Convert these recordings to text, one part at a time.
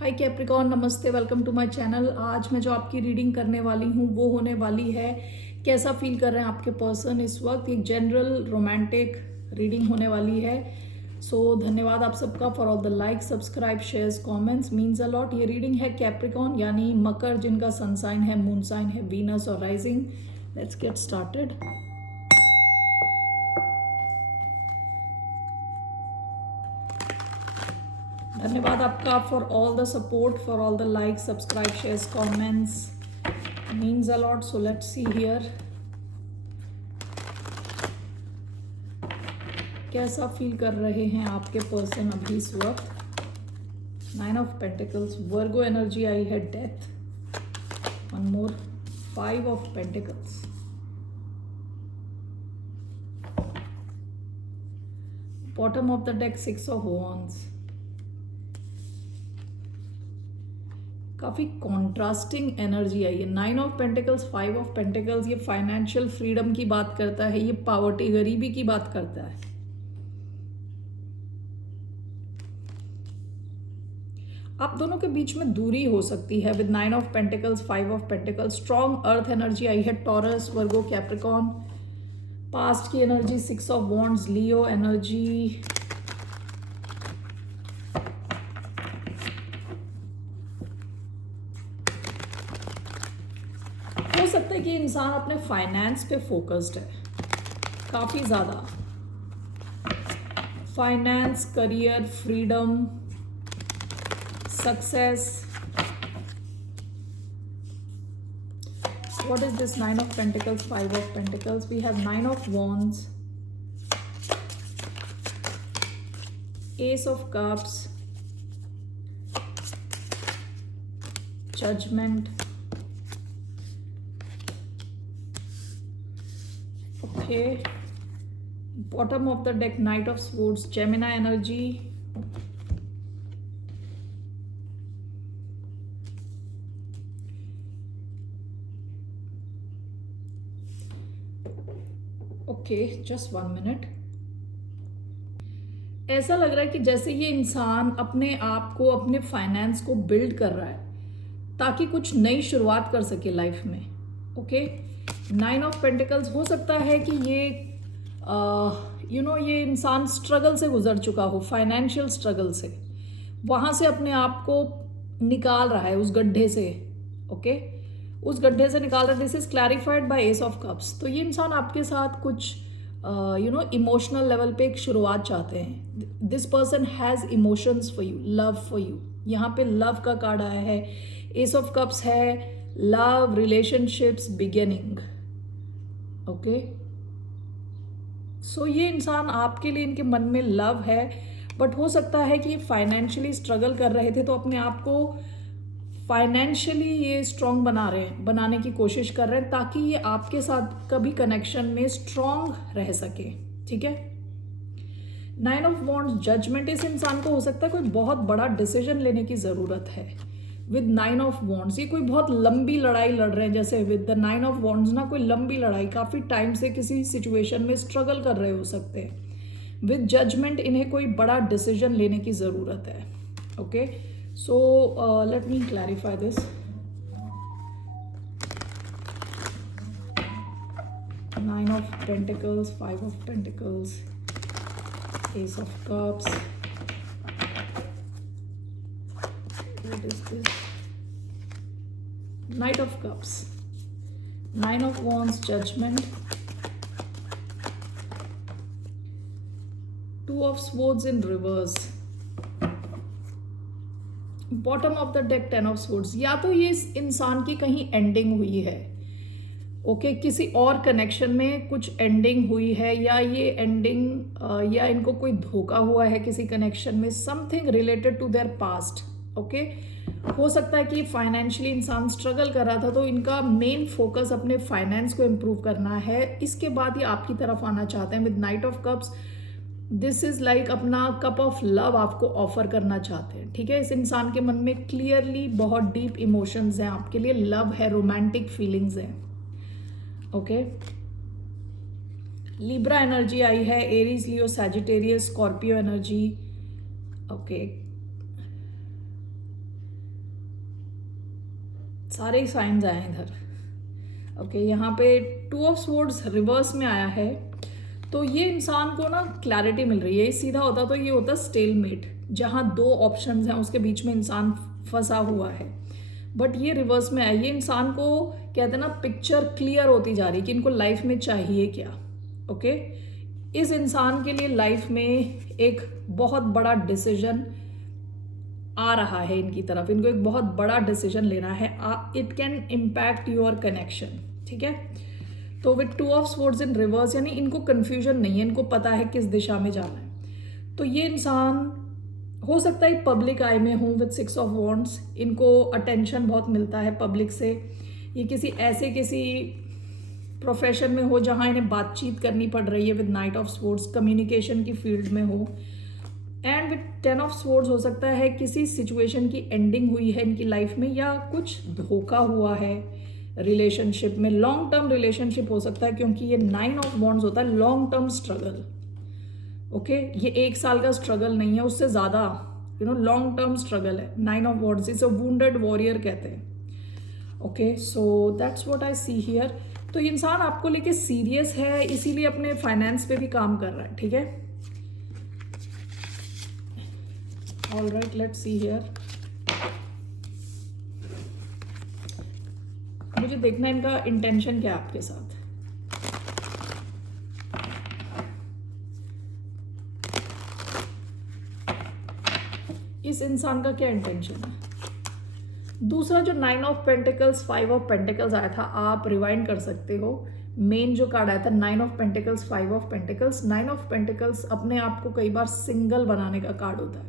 हाय Capricorn, नमस्ते, welcome to my channel. आज मैं जो आपकी रीडिंग करने वाली हूँ वो होने वाली है कैसा फील कर रहे हैं आपके पर्सन इस वक्त। एक जनरल रोमांटिक रीडिंग होने वाली है। धन्यवाद आप सबका for all the like, subscribe, shares, comments, means a lot. ये रीडिंग है कैप्रिकॉन यानी मकर, जिनका सन साइन है, मून साइन है वीनस और राइजिंग। Let's get started. धन्यवाद आपका for all the support, for all the like, subscribe, shares, comments, means a lot. So let's see here कैसा फील कर रहे हैं आपके पर्सन अभी इस वक्त। 9 ऑफ पेंटिकल्स, वर्गो एनर्जी आई है, death, one more, 5 of pentacles, bottom of the deck 6 of wands. काफ़ी कॉन्ट्रास्टिंग एनर्जी आई है। 9 ऑफ पेंटिकल्स, 5 ऑफ पेंटिकल्स, ये फाइनेंशियल फ्रीडम की बात करता है, ये पॉवर्टी, गरीबी की बात करता है। आप दोनों के बीच में दूरी हो सकती है with 9 of pentacles, 5 of pentacles. Strong earth energy आई है, टॉरस, वर्गो, कैप्रिकॉन। पास्ट की energy 6 of wands, Leo energy. हो सकता है कि इंसान अपने फाइनेंस पे फोकस्ड है काफ़ी ज़्यादा। Finance, career, freedom, success. What is this 9 of Pentacles, 5 of Pentacles? We have 9 of Wands, Ace of Cups, Judgment. Okay. Bottom of the deck, Knight of Swords, Gemini energy. Okay, just 1 minute. ऐसा लग रहा है कि जैसे ये इंसान अपने आप को, अपने फाइनेंस को बिल्ड कर रहा है ताकि कुछ नई शुरुआत कर सके लाइफ में। ओके, 9 ऑफ पेंटिकल्स, हो सकता है कि ये ये इंसान स्ट्रगल से गुजर चुका हो, फाइनेंशियल स्ट्रगल से, वहाँ से अपने आप को निकाल रहा है उस गड्ढे से। ओके, उस गड्ढे से निकाल रहा है। This is clarified by S of cups. तो ये इंसान आपके साथ कुछ इमोशनल लेवल पे एक शुरुआत चाहते हैं। This person has emotions for you, love for you. यहाँ पे लव का कार्ड आया है, एस ऑफ कप्स है, लव, रिलेशनशिप्स, बिगिनिंग। ओके, सो ये इंसान आपके लिए, इनके मन में लव है, बट हो सकता है कि फाइनेंशियली स्ट्रगल कर रहे थे तो अपने आप को फाइनेंशियली ये स्ट्रॉन्ग बनाने की कोशिश कर रहे हैं ताकि ये आपके साथ कभी कनेक्शन में स्ट्रॉन्ग रह सके। ठीक है, 9 ऑफ वॉन्ड्स, जजमेंट। इस इंसान को हो सकता है कोई बहुत बड़ा डिसीजन लेने की ज़रूरत है विद 9 ऑफ वॉन्ड्स। ये कोई बहुत लंबी लड़ाई लड़ रहे हैं, जैसे विद द 9 ऑफ वॉन्ड्स ना, कोई लंबी लड़ाई, काफ़ी टाइम से किसी सिचुएशन में स्ट्रगल कर रहे हो सकते हैं। विद जजमेंट, इन्हें कोई बड़ा डिसीजन लेने की ज़रूरत है। Okay, so let me clarify this. 9 of Pentacles, 5 of Pentacles, Ace of Cups. What is this? Knight of Cups, 9 of Wands, Judgment, 2 of Swords in reverse, bottom of the deck 10 of swords. या तो ये इस इंसान की कहीं ending हुई है, okay, किसी और कनेक्शन में कुछ एंडिंग हुई है, या ये एंडिंग या इनको कोई धोखा हुआ है किसी कनेक्शन में, something related to their past. Okay, हो सकता है कि फाइनेंशियली इंसान स्ट्रगल कर रहा था तो इनका मेन फोकस अपने फाइनेंस को इम्प्रूव करना है। इसके बाद ये आपकी तरफ आना चाहते हैं with night of cups. This is like अपना कप ऑफ लव आपको ऑफर करना चाहते हैं। ठीक है, इस इंसान के मन में क्लियरली बहुत डीप इमोशंस हैं आपके लिए, लव है, रोमांटिक फीलिंग्स हैं। ओके, लिब्रा एनर्जी आई है, Aries, Leo, Sagittarius, Scorpio energy. Okay, सारे साइंस आए हैं इधर। ओके, यहाँ पे 2 ऑफ स्वॉर्ड्स रिवर्स में आया है, तो ये इंसान को ना क्लैरिटी मिल रही है। सीधा होता तो ये होता स्टेलमेट, जहाँ 2 ऑप्शंस हैं उसके बीच में इंसान फंसा हुआ है, बट ये रिवर्स में आया। ये इंसान को कहते हैं ना, पिक्चर क्लियर होती जा रही है कि इनको लाइफ में चाहिए क्या। ओके, इस इंसान के लिए लाइफ में एक बहुत बड़ा डिसीजन आ रहा है इनकी तरफ, इनको एक बहुत बड़ा डिसीजन लेना है। It can impact your connection, ठीक है। तो with 2 of swords in reverse, यानी इनको कंफ्यूजन नहीं है, इनको पता है किस दिशा में जाना है। तो ये इंसान हो सकता है पब्लिक आई में हो विद 6 ऑफ वॉन्ड्स, इनको अटेंशन बहुत मिलता है पब्लिक से। ये किसी प्रोफेशन में हो जहाँ इन्हें बातचीत करनी पड़ रही है, with night of swords communication की फील्ड में हो। एंड विद 10 ऑफ स्वॉर्ड्स हो सकता है किसी सिचुएशन की एंडिंग हुई है इनकी लाइफ में, या कुछ धोखा हुआ है रिलेशनशिप में। लॉन्ग टर्म रिलेशनशिप हो सकता है, क्योंकि ये 9 ऑफ वॉन्ड्स होता है लॉन्ग टर्म स्ट्रगल। ओके, ये 1 साल का स्ट्रगल नहीं है, उससे ज़्यादा लॉन्ग टर्म स्ट्रगल है। 9 of wands is a wounded warrior कहते हैं। Okay, so that's what I see here. तो ये इंसान आपको लेके सीरियस है, इसीलिए अपने फाइनेंस पे भी काम कर रहा है, ठीक है। All right, let's see here. मुझे देखना है इनका इंटेंशन क्या है आपके साथ। इस इंसान का क्या इंटेंशन है। दूसरा जो 9 ऑफ पेंटिकल्स 5 ऑफ पेंटिकल्स आया था, आप रिवाइंड कर सकते हो। मेन जो कार्ड आया था 9 of pentacles 5 of pentacles. 9 of pentacles अपने आप को कई बार सिंगल बनाने का कार्ड होता है,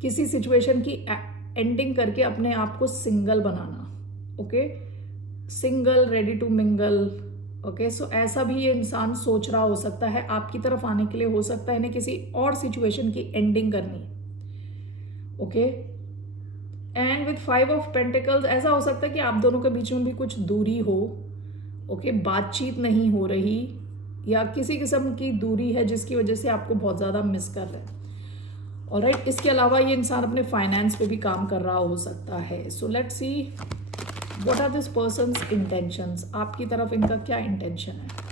किसी सिचुएशन की एंडिंग करके अपने आप को सिंगल बनाना। Okay, single, ready to mingle. Okay, so ऐसा भी ये इंसान सोच रहा हो सकता है आपकी तरफ आने के लिए। हो सकता है इन्हें किसी और सिचुएशन की एंडिंग करनी। Okay, and with 5 of pentacles ऐसा हो सकता है कि आप दोनों के बीच में भी कुछ दूरी हो। ओके, बातचीत नहीं हो रही, या किसी किस्म की दूरी है जिसकी वजह से आपको बहुत ज़्यादा मिस कर रहे हैं। ऑलराइट, इसके अलावा ये इंसान अपने फाइनेंस पे भी काम कर रहा हो सकता है। So let's see what are this person's intentions. आपकी तरफ इनका क्या इंटेंशन है।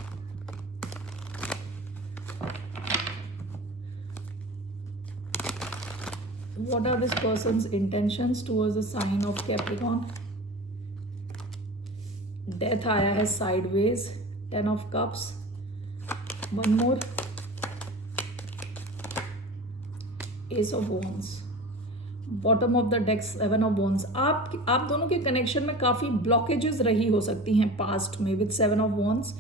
What are this person's intentions towards the sign of Capricorn? Death आया है sideways, 10 of cups. One more, Ace of Wands. Bottom of the deck 7 of Wands. आप दोनों के कनेक्शन में काफ़ी ब्लॉकेजेस रही हो सकती हैं पास्ट में विद 7 of Wands।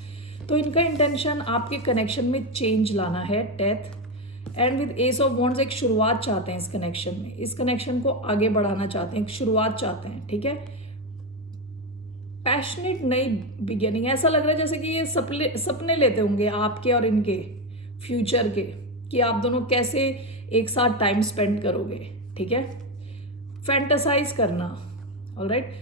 तो इनका इंटेंशन आपके कनेक्शन में चेंज लाना है, death. And with S of wands एक शुरुआत चाहते हैं इस कनेक्शन में, इस कनेक्शन को आगे बढ़ाना चाहते हैं, एक शुरुआत चाहते हैं, ठीक है। पैशनेट नई बिगिनिंग, ऐसा लग रहा है जैसे कि ये सपने लेते होंगे आपके और इनके फ्यूचर के, कि आप दोनों कैसे एक साथ टाइम स्पेंड करोगे, ठीक है। फैंटासाइज करना, ऑलराइट।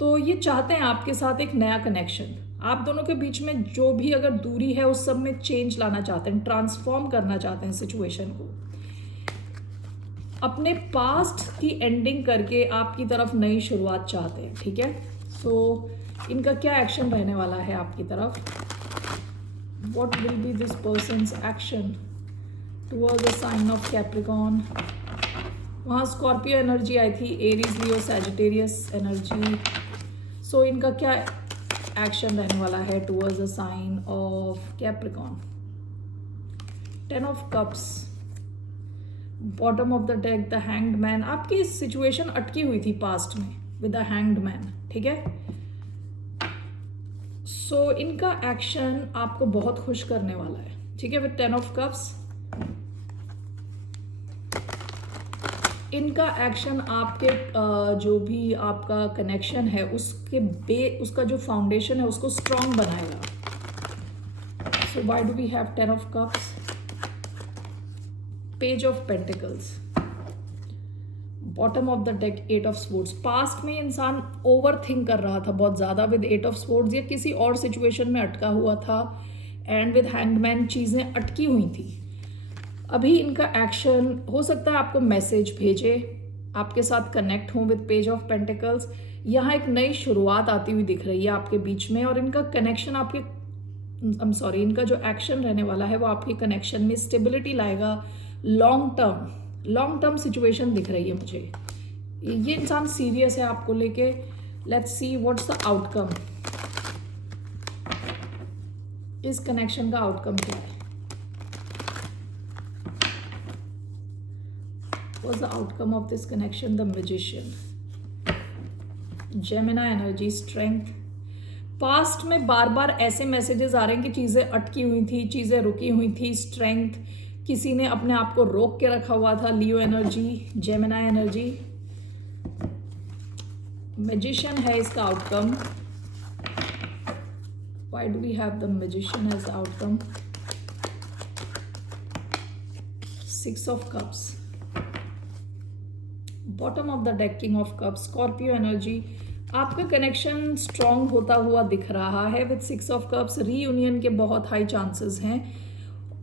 तो ये चाहते हैं आपके साथ एक नया कनेक्शन। आप दोनों के बीच में जो भी अगर दूरी है उस सब में चेंज लाना चाहते हैं, ट्रांसफॉर्म करना चाहते हैं सिचुएशन को। अपने पास्ट की एंडिंग करके आपकी तरफ नई शुरुआत चाहते हैं, ठीक है। सो इनका क्या एक्शन रहने वाला है आपकी तरफ। What will be this person's action towards the sign of Capricorn. वहाँ स्कॉर्पियो एनर्जी आई थी, Aries, Leo, Sagittarius energy. So इनका क्या एक्शन रहने वाला है towards the sign of Capricorn. 10 of cups, bottom of the deck the hanged man. आपकी situation अटकी हुई थी पास्ट में विद द हैंग्ड मैन, ठीक है। सो इनका एक्शन आपको बहुत खुश करने वाला है, ठीक है। विद 10 ऑफ कप्स इनका एक्शन आपके जो भी आपका कनेक्शन है उसका जो फाउंडेशन है उसको स्ट्रॉन्ग बनाएगा। So why do we have 10 of cups, page of pentacles, bottom of the deck 8 of swords. Past में इंसान ओवर थिंक कर रहा था बहुत ज़्यादा विद 8 ऑफ स्वॉर्ड्स, या किसी और सिचुएशन में अटका हुआ था। एंड विद हैंगमैन चीज़ें अटकी हुई थी। अभी इनका एक्शन हो सकता है आपको मैसेज भेजे, आपके साथ कनेक्ट हों विद पेज ऑफ पेंटिकल्स। यहाँ एक नई शुरुआत आती हुई दिख रही है आपके बीच में, और इनका कनेक्शन आपके इनका जो एक्शन रहने वाला है वो आपके कनेक्शन में स्टेबिलिटी लाएगा। लॉन्ग टर्म सिचुएशन दिख रही है मुझे। ये इंसान सीरियस है आपको लेके। Let's see what's the outcome. इस कनेक्शन का आउटकम क्या है? What's the outcome of this connection? The Magician. Gemini energy, strength. Past में बार बार ऐसे मैसेजेस आ रहे हैं कि चीज़ें अटकी हुई थी, चीज़ें रुकी हुई थी। स्ट्रेंथ, किसी ने अपने आप को रोक के रखा हुआ था। Leo energy, Gemini energy. Magician है इसका outcome. Why do we have the magician as the outcome? 6 of cups, bottom of the deck, king of cups, Scorpio energy. आपका कनेक्शन स्ट्रॉन्ग होता हुआ दिख रहा है विद 6 ऑफ कप्स। रीयूनियन के बहुत हाई चांसेस हैं।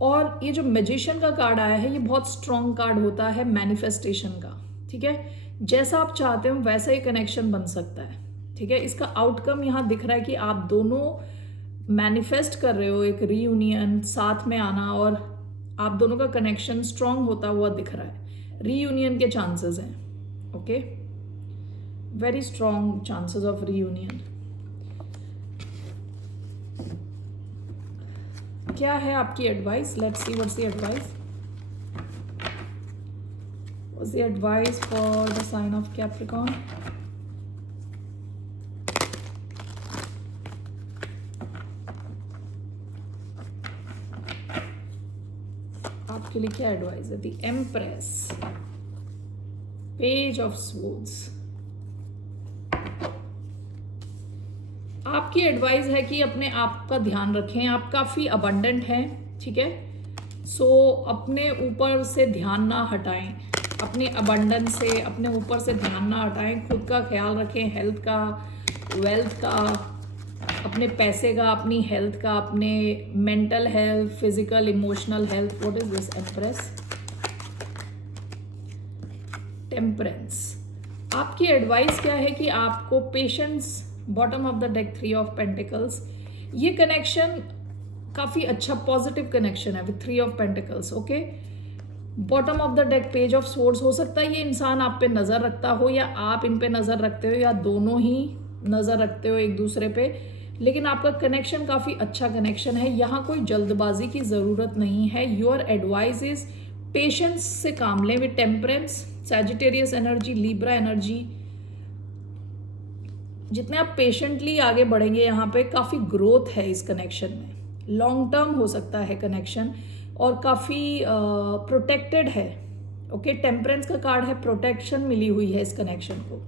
और ये जो मैजिशियन का कार्ड आया है ये बहुत स्ट्रॉन्ग कार्ड होता है मैनिफेस्टेशन का। ठीक है, जैसा आप चाहते हो वैसा ही कनेक्शन बन सकता है। ठीक है, इसका आउटकम यहाँ दिख रहा है कि आप दोनों मैनिफेस्ट कर रहे हो एक रीयूनियन, साथ में आना, और आप दोनों का कनेक्शन स्ट्रॉन्ग होता हुआ दिख रहा है। रीयूनियन के चांसेस हैं। Okay, very strong chances of reunion. क्या है आपकी advice? Let's see what's the advice. What's the advice for the sign of Capricorn? आपके लिए क्या एडवाइस है? The empress, page of swords. आपकी एडवाइस है कि अपने आप का ध्यान रखें। आप काफ़ी अबंडेंट हैं। ठीक है, सो अपने ऊपर से ध्यान ना हटाएं। अपने अबंडेंस से अपने ऊपर से ध्यान ना हटाएं। खुद का ख्याल रखें, हेल्थ का, वेल्थ का, अपने पैसे का, अपनी हेल्थ का, अपने mental health, physical, emotional health. What is this empress? Temperance. आपकी एडवाइस क्या है कि आपको patience. Bottom of the deck, 3 of pentacles. ये कनेक्शन काफ़ी अच्छा पॉजिटिव कनेक्शन है with 3 of pentacles. Okay, bottom of the deck, page of swords. हो सकता है ये इंसान आप पे नज़र रखता हो, या आप इन पे नज़र रखते हो, या दोनों ही नज़र रखते हो एक दूसरे पे, लेकिन आपका कनेक्शन काफ़ी अच्छा कनेक्शन है। यहाँ कोई जल्दबाजी की ज़रूरत नहीं है। योर एडवाइस इज पेशेंस से काम लें with temperance. Sagittarius energy, Libra energy. जितने आप पेशेंटली आगे बढ़ेंगे, यहाँ पे काफ़ी ग्रोथ है इस कनेक्शन में। लॉन्ग टर्म हो सकता है कनेक्शन, और काफ़ी प्रोटेक्टेड है। ओके, टेम्परेंस का कार्ड है, प्रोटेक्शन मिली हुई है इस कनेक्शन को।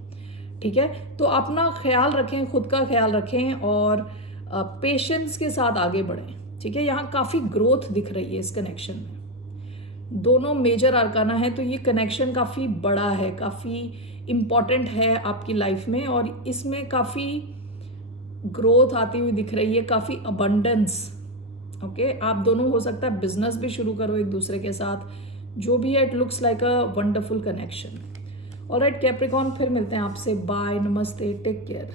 ठीक है, तो अपना ख्याल रखें, खुद का ख्याल रखें, और पेशेंस के साथ आगे बढ़ें। ठीक है, यहाँ काफ़ी ग्रोथ दिख रही है इस कनेक्शन में। दोनों मेजर आर्काना है, तो ये कनेक्शन काफ़ी बड़ा है, काफ़ी इम्पॉर्टेंट है आपकी लाइफ में, और इसमें काफ़ी ग्रोथ आती हुई दिख रही है, काफ़ी अबंडेंस। ओके, आप दोनों हो सकता है बिजनेस भी शुरू करो एक दूसरे के साथ। जो भी है, it looks like a wonderful connection. Alright Capricorn, फिर मिलते हैं आपसे। बाय, नमस्ते, टेक केयर।